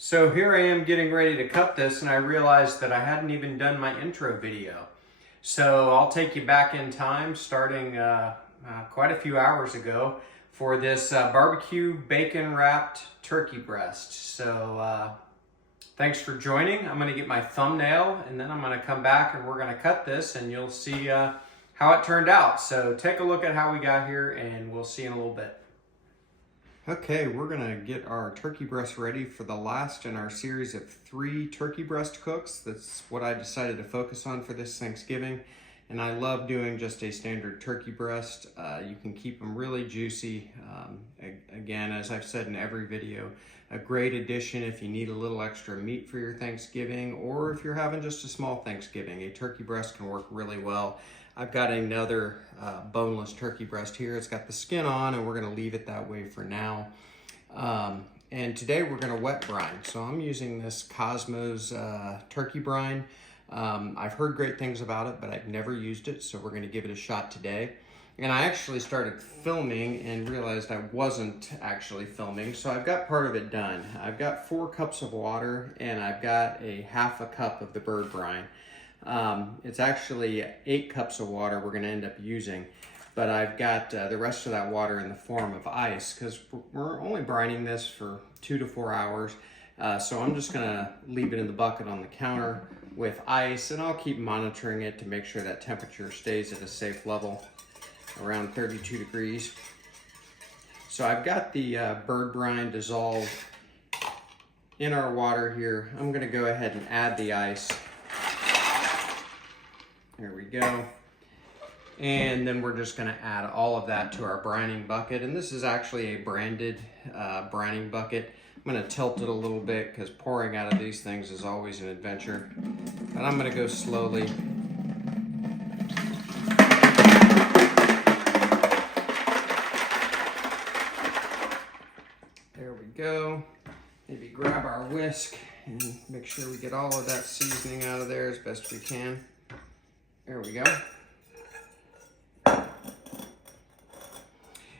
So here I am getting ready to cut this, and I realized that I hadn't even done my intro video. So I'll take you back in time, starting quite a few hours ago, for this barbecue bacon wrapped turkey breast. So thanks for joining. I'm going to get my thumbnail, and then I'm going to come back and we're going to cut this, and you'll see how it turned out. So take a look at how we got here, and we'll see in a little bit. Okay, we're gonna get our turkey breast ready for the last in our series of 3 turkey breast cooks. That's what I decided to focus on for this Thanksgiving. And I love doing just a standard turkey breast. You can keep them really juicy. Again, as I've said in every video, a great addition if you need a little extra meat for your Thanksgiving, or if you're having just a small Thanksgiving, a turkey breast can work really well. I've got another boneless turkey breast here. It's got the skin on, and we're gonna leave it that way for now. And today we're gonna wet brine. So I'm using this Cosmos turkey brine. I've heard great things about it, but I've never used it, so we're gonna give it a shot today. And I actually started filming and realized I wasn't actually filming, so I've got part of it done. I've got 4 cups of water, and I've got a half a cup of the bird brine. It's actually 8 cups of water we're going to end up using, but I've got the rest of that water in the form of ice, because we're only brining this for 2 to 4 hours. So I'm just going to leave it in the bucket on the counter with ice, and I'll keep monitoring it to make sure that temperature stays at a safe level, around 32 degrees. So I've got the bird brine dissolved in our water here. I'm going to go ahead and add the ice. There we go. And then we're just gonna add all of that to our brining bucket. And this is actually a branded brining bucket. I'm gonna tilt it a little bit because pouring out of these things is always an adventure. But I'm gonna go slowly. There we go. Maybe grab our whisk and make sure we get all of that seasoning out of there as best we can. There we go.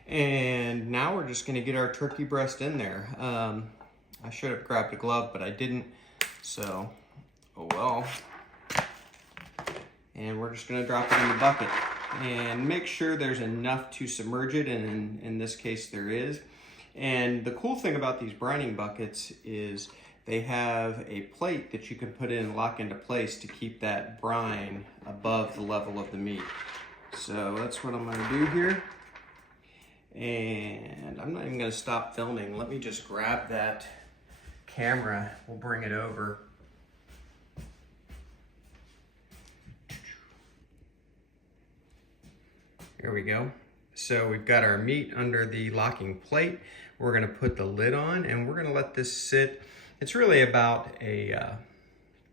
And now we're just gonna get our turkey breast in there. I should have grabbed a glove, but I didn't, so, oh well. And we're just gonna drop it in the bucket. And make sure there's enough to submerge it, and in this case there is. And the cool thing about these brining buckets is they have a plate that you can put in and lock into place to keep that brine above the level of the meat. So that's what I'm gonna do here. And I'm not even gonna stop filming. Let me just grab that camera. We'll bring it over. There we go. So we've got our meat under the locking plate. We're gonna put the lid on, and we're gonna let this sit. It's really about a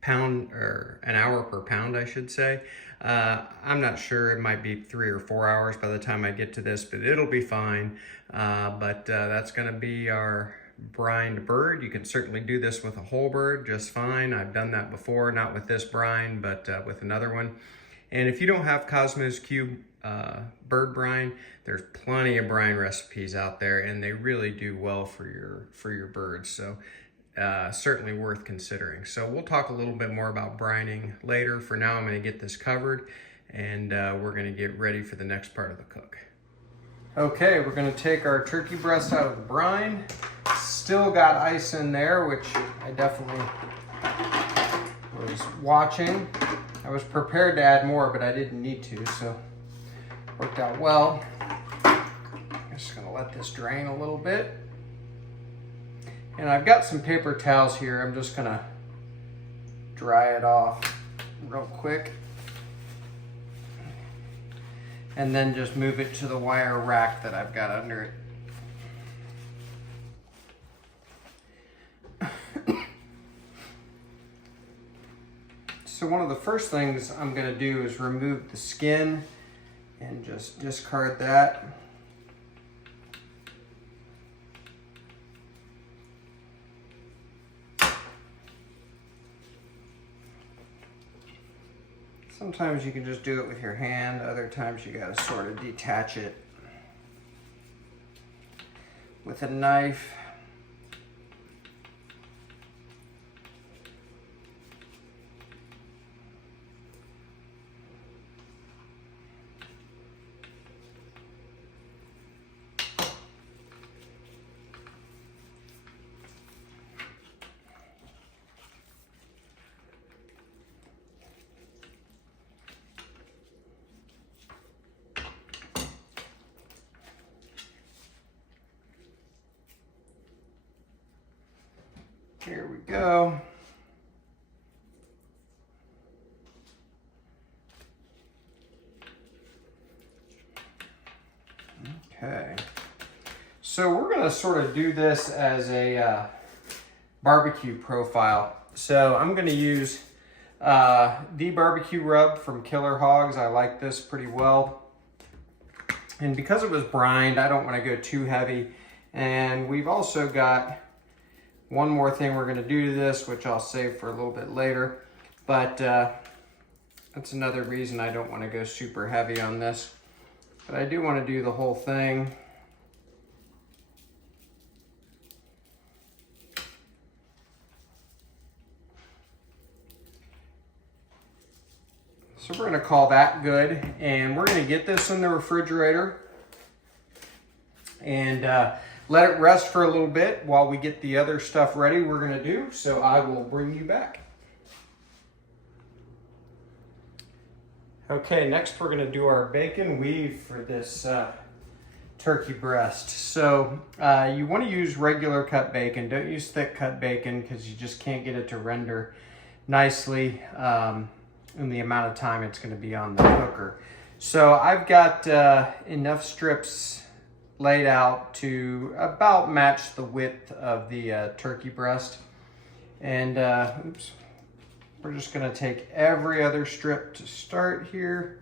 pound, or an hour per pound, I should say. I'm not sure, it might be 3 or 4 hours by the time I get to this, but it'll be fine. That's gonna be our brined bird. You can certainly do this with a whole bird just fine. I've done that before, not with this brine, but with another one. And if you don't have Cosmos Cube bird brine, there's plenty of brine recipes out there, and they really do well for your birds. So certainly worth considering. So we'll talk a little bit more about brining later. For now, I'm going to get this covered, and we're going to get ready for the next part of the cook. Okay, we're going to take our turkey breast out of the brine. Still got ice in there, which I definitely was watching. I was prepared to add more, but I didn't need to, so worked out well. I'm just going to let this drain a little bit. And I've got some paper towels here. I'm just gonna dry it off real quick. And then just move it to the wire rack that I've got under it. So one of the first things I'm gonna do is remove the skin and just discard that. Sometimes you can just do it with your hand, other times you gotta sort of detach it with a knife. Here we go. Okay. So we're going to sort of do this as a barbecue profile. So I'm going to use the barbecue rub from Killer Hogs. I like this pretty well. And because it was brined, I don't want to go too heavy. And we've also got one more thing we're going to do to this, which I'll save for a little bit later. But that's another reason I don't want to go super heavy on this. But I do want to do the whole thing. So we're going to call that good, and we're going to get this in the refrigerator and let it rest for a little bit while we get the other stuff ready we're going to do. So I will bring you back. Okay, next we're going to do our bacon weave for this turkey breast. So you want to use regular cut bacon. Don't use thick cut bacon because you just can't get it to render nicely in the amount of time it's going to be on the cooker. So I've got enough strips laid out to about match the width of the turkey breast. And oops. We're just going to take every other strip to start here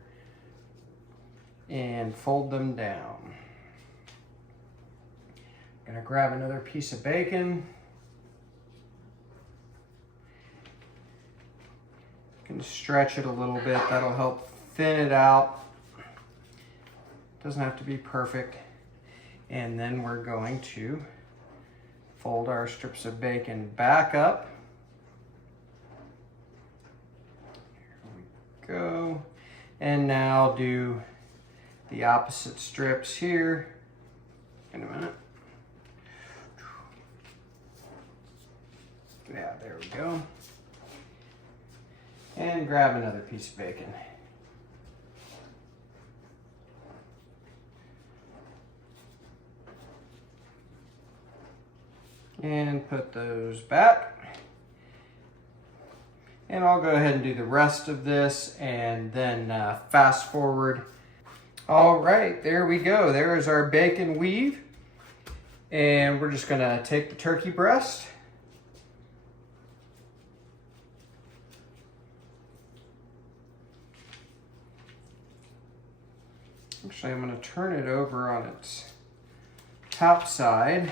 and fold them down. I'm going to grab another piece of bacon. You can stretch it a little bit. That'll help thin it out. Doesn't have to be perfect. And then we're going to fold our strips of bacon back up. Go, and now do the opposite strips here. In a minute. Yeah, there we go. And grab another piece of bacon. And put those back. And I'll go ahead and do the rest of this and then fast forward. All right, there we go. There is our bacon weave. And we're just gonna take the turkey breast. Actually, I'm gonna turn it over on its top side.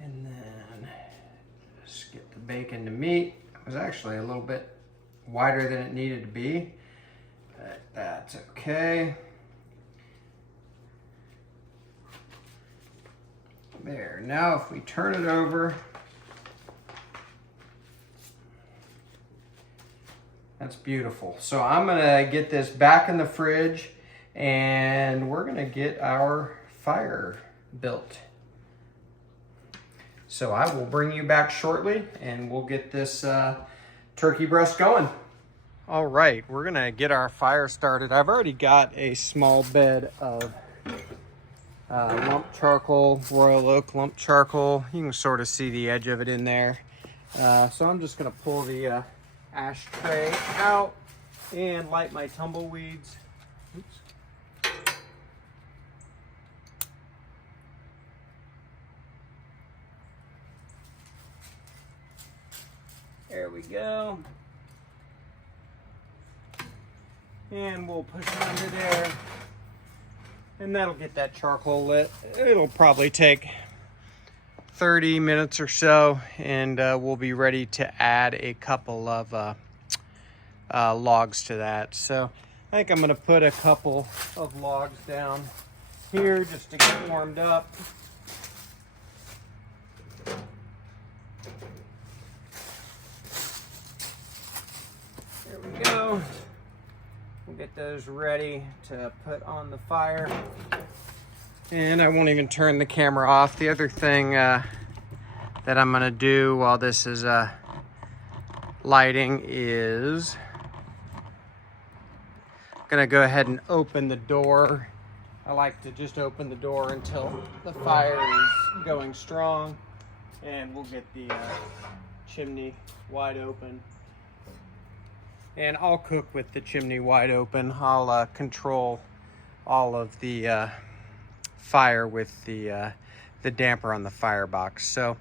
And then just get the bacon to meet. It was actually a little bit wider than it needed to be, but that's okay. There, now if we turn it over, that's beautiful. So I'm gonna get this back in the fridge and we're gonna get our fire built. So I will bring you back shortly and we'll get this turkey breast going. All right, we're gonna get our fire started. I've already got a small bed of lump charcoal, royal oak lump charcoal. You can sort of see the edge of it in there. So I'm just gonna pull the ashtray out and light my tumbleweeds. Oops. There we go. And we'll push it under there. And that'll get that charcoal lit. It'll probably take 30 minutes or so, and we'll be ready to add a couple of logs to that. So I think I'm gonna put a couple of logs down here just to get warmed up. There we go. We'll get those ready to put on the fire. And I won't even turn the camera off. The other thing that I'm gonna do while this is lighting is Gonna go ahead and open the door. I like to just open the door until the fire is going strong, and we'll get the chimney wide open. And I'll cook with the chimney wide open. I'll control all of the fire with the damper on the firebox. So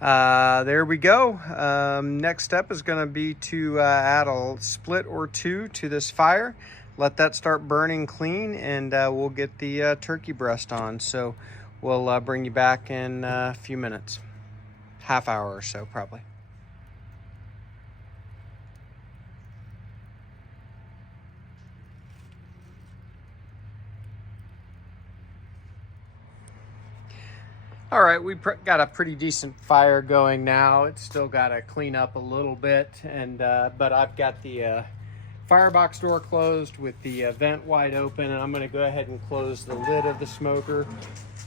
there we go. Next step is going to be to add a split or two to this fire. Let that start burning clean, and we'll get the turkey breast on. So we'll bring you back in a few minutes, half hour or so probably. All right, we got a pretty decent fire going now. It's still got to clean up a little bit, and but I've got the firebox door closed with the vent wide open, and I'm going to go ahead and close the lid of the smoker.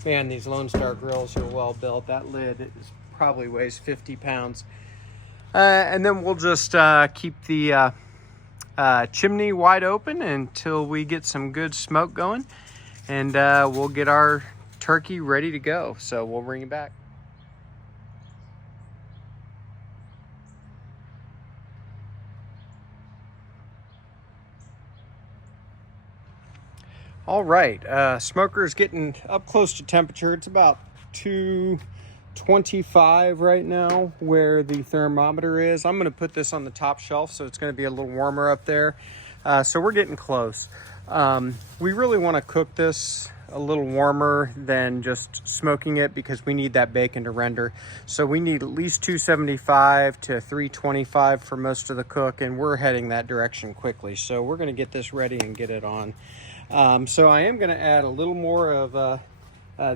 Man, these Lonestar Grillz are well built. That lid probably weighs 50 pounds. And then we'll just keep the chimney wide open until we get some good smoke going, and we'll get our turkey ready to go. So we'll bring it back. All right, smoker is getting up close to temperature. It's about 225 right now where the thermometer is. I'm going to put this on the top shelf, so it's going to be a little warmer up there. So we're getting close. We really want to cook this a little warmer than just smoking it because we need that bacon to render. So we need at least 275 to 325 for most of the cook, and we're heading that direction quickly. So we're going to get this ready and get it on. So I am going to add a little more of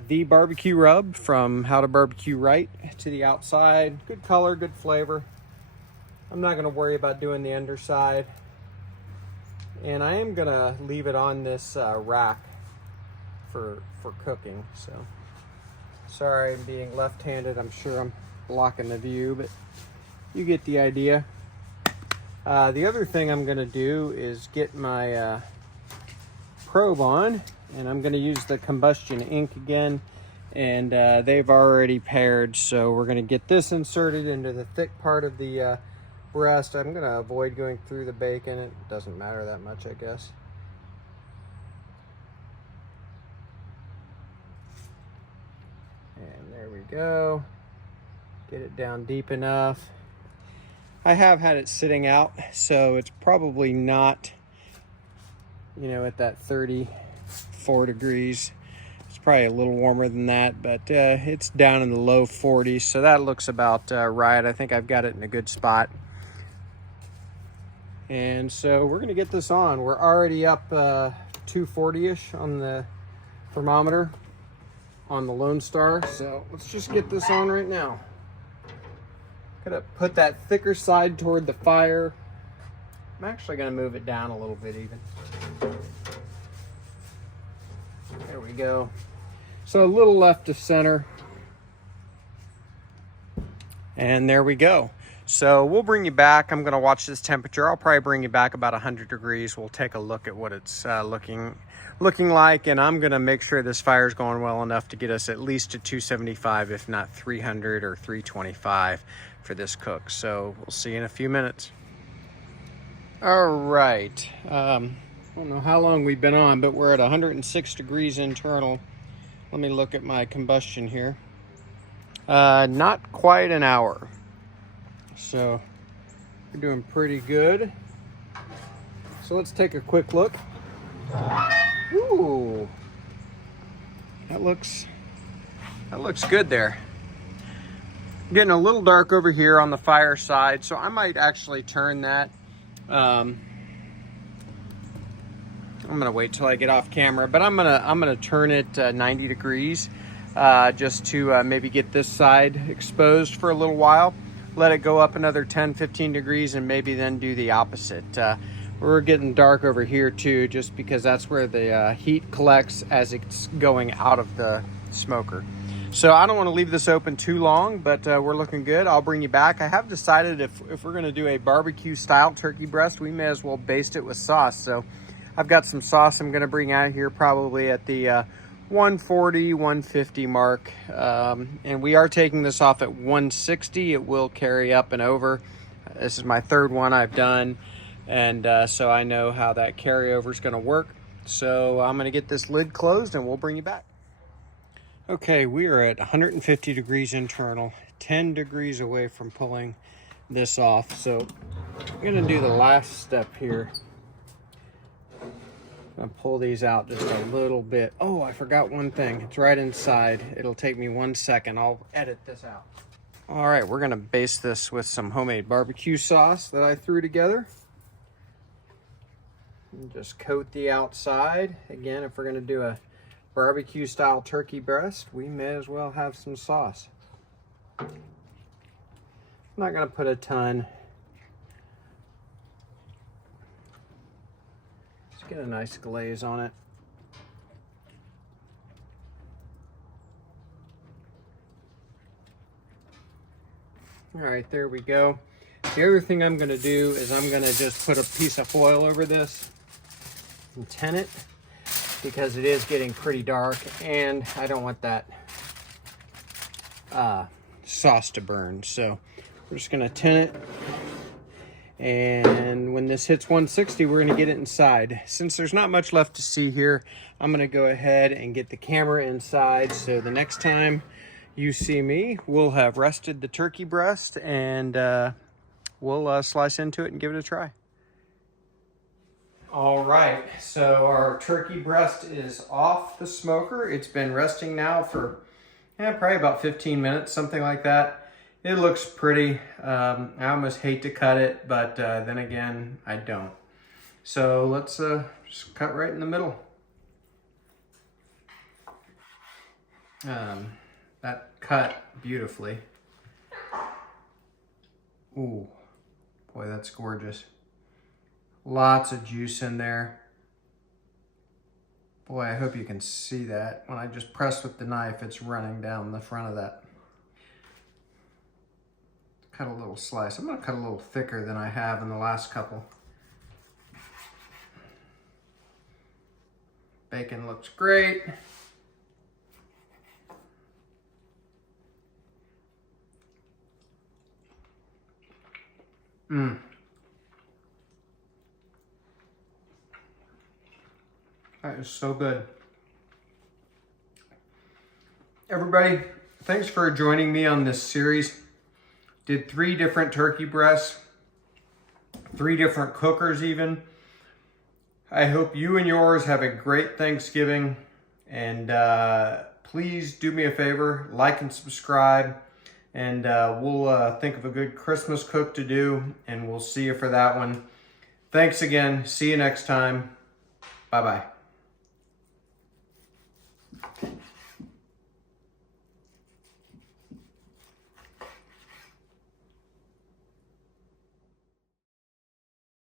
the barbecue rub from How to Barbecue Right to the outside. Good color, good flavor. I'm not going to worry about doing the underside. And I am going to leave it on this rack for cooking. So sorry I'm being left-handed. I'm sure I'm blocking the view, but you get the idea. The other thing I'm going to do is get my probe on, and I'm going to use the combustion ink again, and they've already paired, so we're going to get this inserted into the thick part of the breast. I'm going to avoid going through the bacon. It doesn't matter that much, I guess. And there we go. Get it down deep enough. I have had it sitting out, so it's probably not, you know, at that 34 degrees. It's probably a little warmer than that, but it's down in the low 40s, so that looks about right. I think I've got it in a good spot. And so we're gonna get this on. We're already up 240-ish on the thermometer on the Lonestar, so let's just get this on right now. Gonna put that thicker side toward the fire. I'm actually gonna move it down a little bit even. There we go. So a little left of center. And there we go. So we'll bring you back. I'm gonna watch this temperature. I'll probably bring you back about 100 degrees. We'll take a look at what it's looking like, and I'm gonna make sure this fire is going well enough to get us at least to 275, if not 300 or 325 for this cook. So we'll see you in a few minutes. All right. I don't know how long we've been on, but we're at 106 degrees internal. Let me look at my combustion here. Not quite an hour. So we're doing pretty good. So let's take a quick look. Ooh, that looks good there. Getting a little dark over here on the fire side, so I might actually turn that. I'm gonna wait till I get off camera, but I'm gonna turn it 90 degrees just to maybe get this side exposed for a little while. Let it go up another 10-15 degrees, and maybe then do the opposite. We're getting dark over here too, just because that's where the heat collects as it's going out of the smoker. So I don't want to leave this open too long, but we're looking good. I'll bring you back. I have decided if we're going to do a barbecue style turkey breast, we may as well baste it with sauce. So I've got some sauce I'm gonna bring out here probably at the 140, 150 mark. And we are taking this off at 160. It will carry up and over. This is my third one I've done. And so I know how that carryover is gonna work. So I'm gonna get this lid closed and we'll bring you back. Okay, we are at 150 degrees internal, 10 degrees away from pulling this off. So I'm gonna do the last step here. I'm gonna pull these out just a little bit. Oh, I forgot one thing. It's right inside. It'll take me 1 second. I'll edit this out. All right, we're gonna baste this with some homemade barbecue sauce that I threw together. And just coat the outside. Again, if we're gonna do a barbecue style turkey breast, we may as well have some sauce. I'm not gonna put a ton. Just get a nice glaze on it. All right, there we go. The other thing I'm gonna do is I'm gonna just put a piece of foil over this and tin it, because it is getting pretty dark and I don't want that sauce to burn. So we're just gonna tin it, and when this hits 160, we're gonna get it inside. Since there's not much left to see here, I'm gonna go ahead and get the camera inside, so the next time you see me, we'll have rested the turkey breast, and we'll slice into it and give it a try. All right, so our turkey breast is off the smoker. It's been resting now for probably about 15 minutes, something like that. It looks pretty. I almost hate to cut it, but then again, I don't. So let's just cut right in the middle. That cut beautifully. Ooh, boy, that's gorgeous. Lots of juice in there. Boy, I hope you can see that. When I just press with the knife, it's running down the front of that. Cut a little slice. I'm gonna cut a little thicker than I have in the last couple. Bacon looks great. That is so good. Everybody, thanks for joining me on this series. Did 3 different turkey breasts, 3 different cookers even. I hope you and yours have a great Thanksgiving, and please do me a favor, like and subscribe, and we'll think of a good Christmas cook to do, and we'll see you for that one. Thanks again. See you next time. Bye-bye.